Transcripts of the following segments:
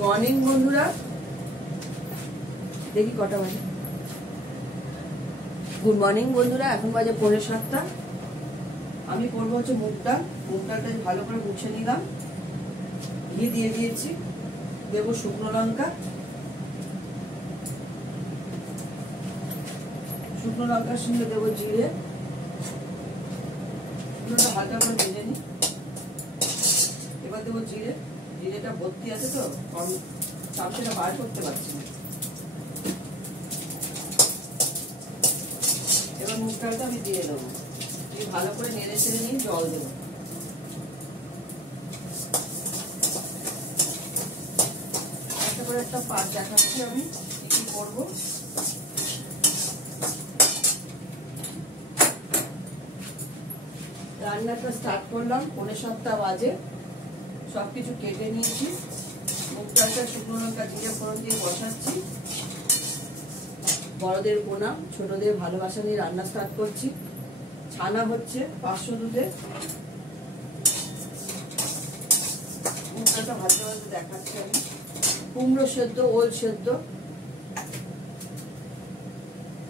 Morning বন্ধুরা, দেখি কটা বাজে। গুড মর্নিং বন্ধুরা, এখন বাজে 7:45। আমি করবো হচ্ছে মুগ ডালটা ভালো করে মুছে নিলাম, ঘি দিয়ে দিয়েছি, দেবো শুকনো লঙ্কা, শুকনো লঙ্কার সঙ্গে দেবো জিরে, হালকা করে ভেজে নিই। এবার দেবো জিরেটা ভর্তি আছে তো চামচটা বার করতে পারছি না। এবার মুগ ডালটা আমি দিয়ে দেবো, ভালো করে নেড়ে চেড়ে নিয়ে জল দেবো। একটা করে একটা পাত দেখাচ্ছি আমি কি করবো। রান্নাটা স্টার্ট করলাম, 7:45 বাজে। সবকিছু কেটে নিয়েছি, মুগ ডালটা শুকনো লঙ্কা জিরে ফোড়ন দিয়ে বসাচ্ছি। বড়দের প্রণাম, ছোটদের ভালোবাসা নিয়ে রান্না স্টার্ট করছি। ছানা হচ্ছে 500 দুধে। মুগ ডালটা ভাজতে ভাজতে দেখাচ্ছি আমি। কুমড়ো সেদ্ধ, ওল সেদ্ধ,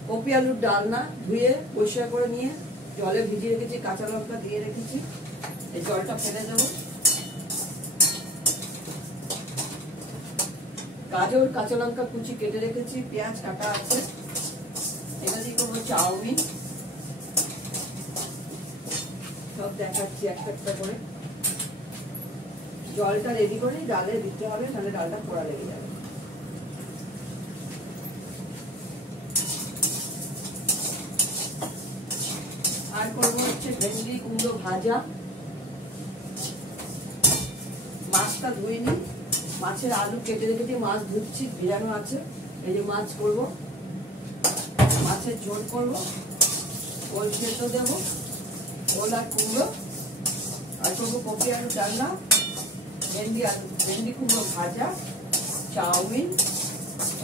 কপি আলুর ডালনা ধুয়ে পরিষ্কার করে নিয়ে জলে ভিজিয়ে রেখেছি, কাঁচা লঙ্কা দিয়ে রেখেছি। এই জলটা ফেলে দেবো। গাজর, কাঁচা লঙ্কা কুচি কেটে রেখেছি, পেঁয়াজ কাটা আছে। এটা দিয়ে করবো চাউমিন। সব দেখাচ্ছি একটা একটা করে। জলটা রেডি করে ডালে দিতে হবে, তাহলে ডালটা পোড়া লেগে যাবে। আর করবো হচ্ছে ভেন্ডি কুমড়ো ভাজা। মাছটা ধুয়ে নিই, মাছের আলু কেটে রেখেছি, মাছ ধুচ্ছি, ভিজানো আছে। এই যে মাছ করবো, মাছের ঝোল করবো, ওল সেদ্ধ দেবো, ওল আর কুমড়ো, আর করবো কপি আলু ডালনা, ভেন্ডি কুমড়ো ভাজা, চাউমিন,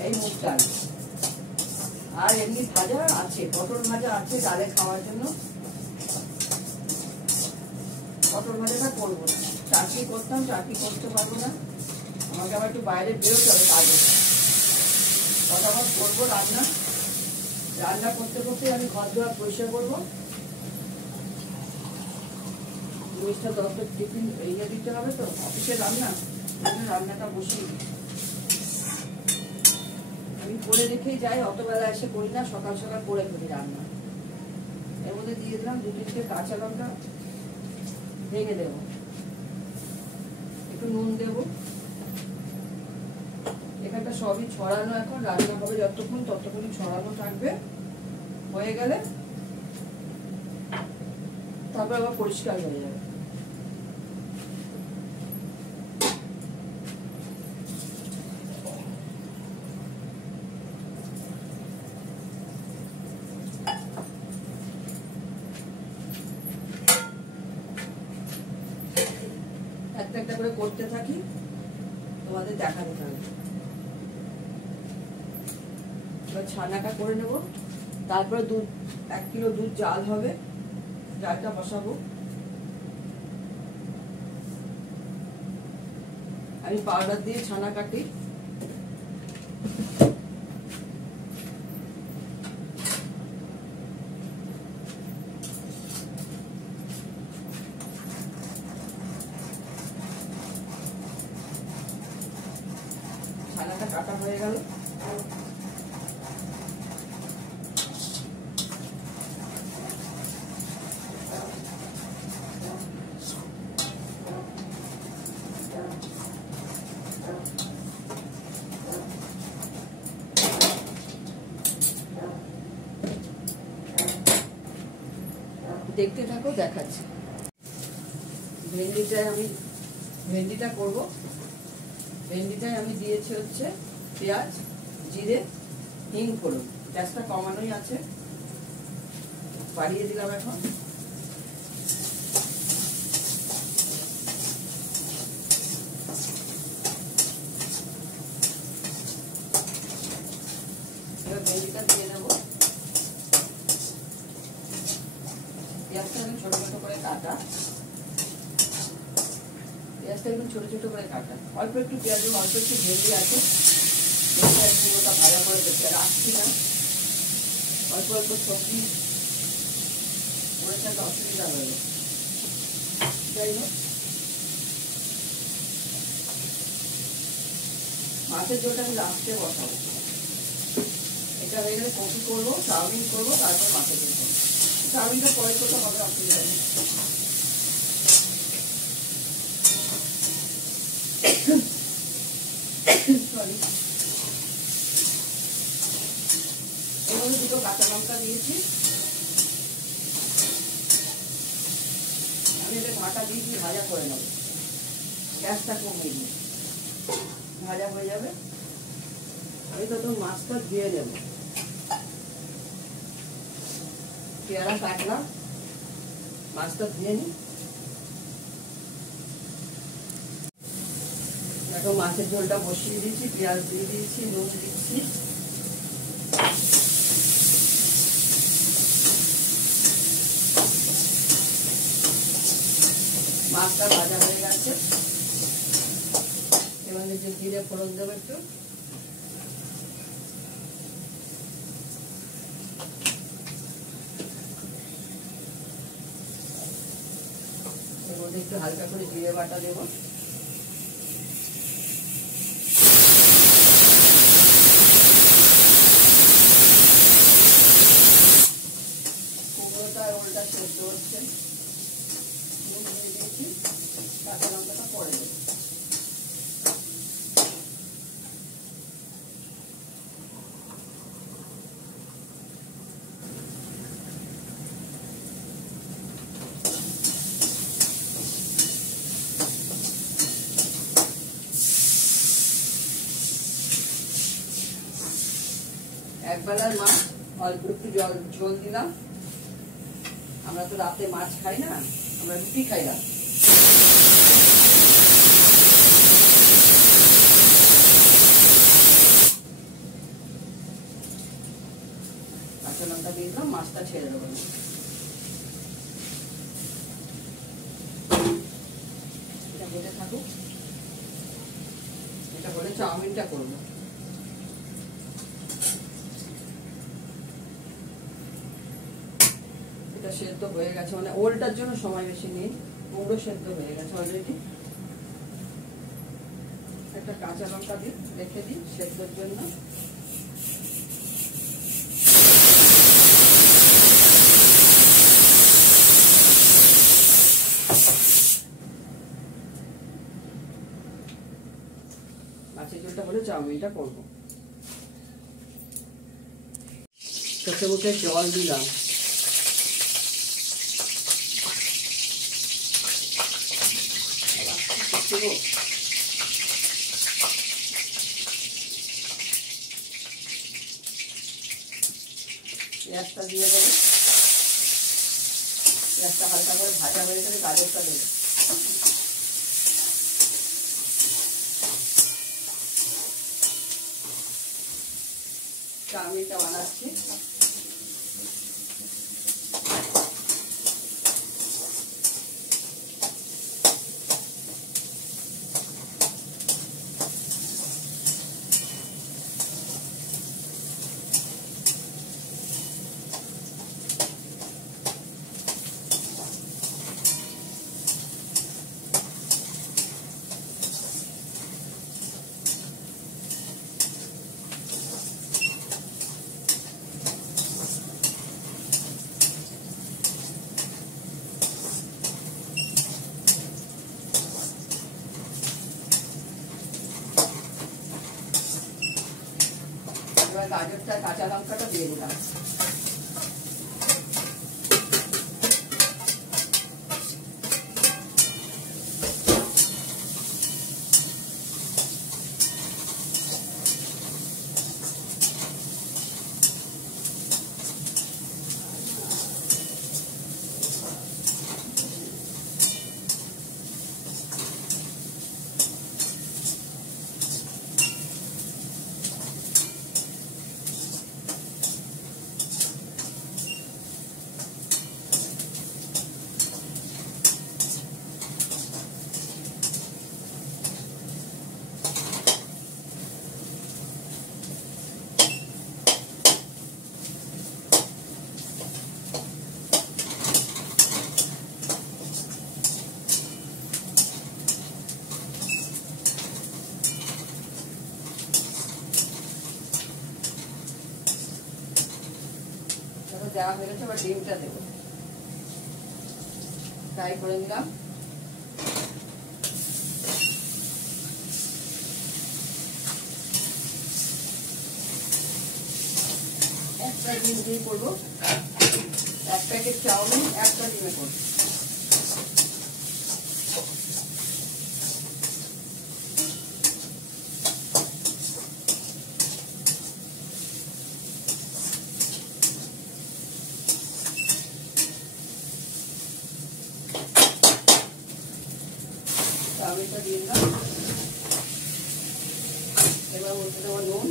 এই মুগ ডাল। আর এমনি ভাজা আছে, পটল ভাজা আছে ডালে খাওয়ার জন্য। পটল ভাজাটা করবো, চাটনি করতাম, চাটনি করতে পারবো না, আমাকে আবার একটু বাইরে বেরোতে হবে কাজে। ফটাফট করবো রান্না করতে করতে আমি ঘর দুয়ার পরিষ্কার করবো। জিনিসটা দরকার, টিফিন ইয়ে দিতে হবে তো, অফিসে রান্নাটা বসিয়ে আমি করে রেখেই যাই, অতবেলা এসে করি না, সকাল সকাল করে ফেলি রান্না। এর মধ্যে দিয়ে দিলাম 2-3টে কাঁচা লঙ্কা, ভেঙে দেবো, একটু নুন দেবো। এখানটা সবই ছড়ানো, এখন রান্না হবে যতক্ষণ ততক্ষণই ছড়ানো থাকবে। হয়ে গেলে তারপর আবার পরিষ্কার হয়ে যাবে। একটা একটা করে করতে থাকি, তোমাদের দেখাতে থাকবে। এবার ছানাটা করে নেব, তারপরে 1 কিলো দুধ জাল হবে, জালটা বসাবো। আমি পাউডার দিয়ে ছানা কাটি। ছানাটা কাটা হয়ে গেল। দেখতে থাকো, দেখাচ্ছি। ভেন্ডিটা করবো। ভেন্ডিটায় আমি দিয়েছি হচ্ছে পেঁয়াজ, জিরে, হিং ফোড়ন। গ্যাসটা কমানোই আছে, বাড়িয়ে দিলাম এখন। এবার ভেন্ডিটা দিয়ে দেবো। পেঁয়াজটা আমি ছোট ছোট করে কাটা, পেঁয়াজটা একটু ছোট ছোট করে কাটা, অল্প একটু পেঁয়াজ এবং অল্প একটু ভেন্ডি আছে, পুরোটা ভাজা করে করতে রাখছি না। অল্প অল্প সবজি করে থাকলে অসুবিধা হবে। যাই হোক, মাছের ঝোলটা আমি লাস্টে বসাবো। এটা হয়ে গেলে কফি করবো, চাউমিন করবো, তারপর মাছের ঝোল করবো। চাউমিনটা পরে করতে হবে, অসুবিধা নেই। সরি, এর মধ্যে দুটো কাঁচা লঙ্কা দিয়েছি। আমি এটা ঢাকা দিয়েছি, ভাজা করে নেব, গ্যাসটা কমিয়ে দিয়ে ভাজা হয়ে যাবে। আমি তো মাছটা ধুয়ে নেব, পেয়ারা কাটলাম, মাছটা ধুয়ে নিই। দেখো মাছের ঝোলটা বসিয়ে দিয়েছি, পেঁয়াজ দিয়ে দিয়েছি, নুন দিচ্ছি। মাছটা ভাজা হয়ে গেছে, এবার যে জিরে ফোড়ন দেবো একটু। এর মধ্যে একটু হালকা করে জিরে বাটা দেবো। কুমড়োটা ওলটা সেদ্ধ হচ্ছে, নুন দিয়ে দিয়েছি, কাঁচা লঙ্কাটা পরে দেবো। একবেলার মাছ, অল্প একটু ঝোল দিলাম। আমরা তো রাতে মাছ খাই না, আমরা রুটি খাই না। কাঁচা লঙ্কা দিয়ে দিলাম, মাছটা ছেড়ে দেবো। এটা হতে থাকুক, এটা হলে চাউমিনটা করবো। এটা সেদ্ধ হয়ে গেছে, মানে ওলটার জন্য সময় বেশি নেই, পুরো সেদ্ধ হয়ে গেছে অলরেডি। একটা কাঁচা লঙ্কা দিই, রেখে দিই সেদ্ধর জন্য। মাছের ঝোলটা হলে চাউমিনটা করবো। চোখে মুখে জল দিলাম, পেঁয়াজটা দিয়ে দেবো। পেঁয়াজটা হালকা করে ভাজা হয়ে গেলে গাজরটা দেবো। চাউমিনটা বানাচ্ছি। এবার গাজরটা, কাঁচা লঙ্কাটা দিয়ে দিলাম। দেওয়া হয়ে গেছে, এবার ডিমটা দেবো, ফ্রাই করে নিলাম। একটা ডিম দিয়ে করবো, 1 প্যাকেট চাউমিন একটা ডিমে করবো। চাউমিনটা দিয়ে দিলাম, এবার বলতে দেবো নুন।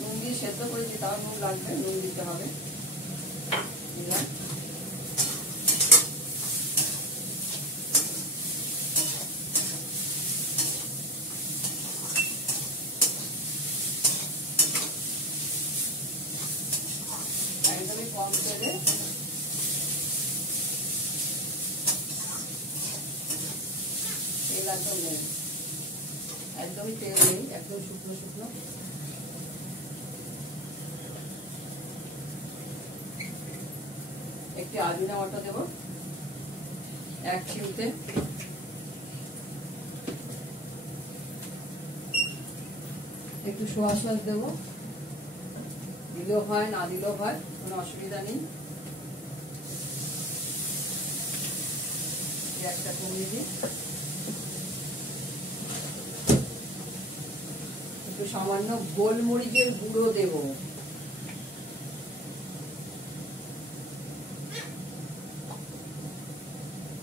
নুন দিয়ে সেদ্ধ করেছি, তাও নুন লাগবে, নুন দিতে হবে। দিলাম, একদমই কম তেলে তেল একদম নেই, একদমই তেল নেই, একদম শুকনো শুকনো। একটি আদিনা বাটা দেবো 1 চিমটে, একটু সোয়া সস দেবো, দিলেও হয় না দিলেও হয়, কোনো অসুবিধা নেই। গ্যাসটা কমিয়ে দিই, একটু সামান্য গোলমরিচের গুঁড়ো দেবো,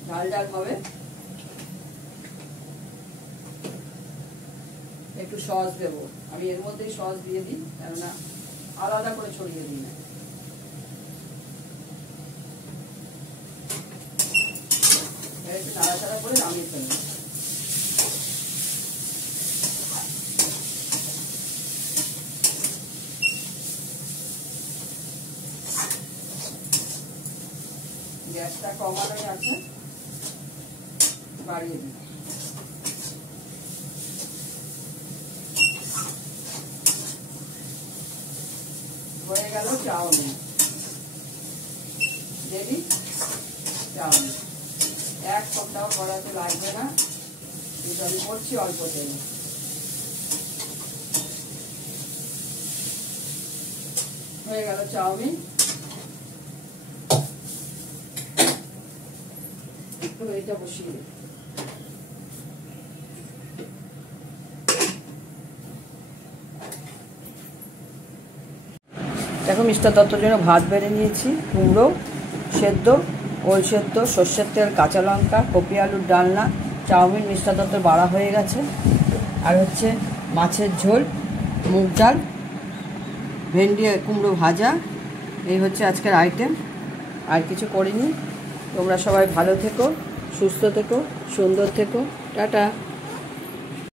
ঝাল ঝাল হবে। একটু সস দেবো, আমি এর মধ্যেই সস দিয়ে দিই, কেননা আলাদা করে ছড়িয়ে দিই না। একটু নাড়াচাড়া করে নামিয়ে ফেলবো। গ্যাসটা কমানোই আছে, বাড়িয়ে দিই। হয়ে গেল চাউমিন রেডি। চাউমিন 1 সপ্তাহ করাতে লাগবে না, কিন্তু আমি করছি অল্প তেলে। হয়ে গেল চাউমিন। এটা বসিয়ে দিই। দেখো মিষ্টার তত্ত্বের জন্য ভাত বেড়ে নিয়েছি, কুমড়ো সেদ্ধ, ওল সেদ্ধ, সর্ষের তেল, কাঁচা লঙ্কা, কপি আলুর ডালনা, চাউমিন মিষ্টার তত্ত্বের বাড়া হয়ে গেছে, আর হচ্ছে মাছের ঝোল, মুগ ডাল, ভেন্ডি কুমড়ো ভাজা। এই হচ্ছে আজকের আইটেম, আর কিছু করিনি। তোমরা সবাই ভালো থেকো, সুস্থ থেকো, সুন্দর থেকো, টাটা।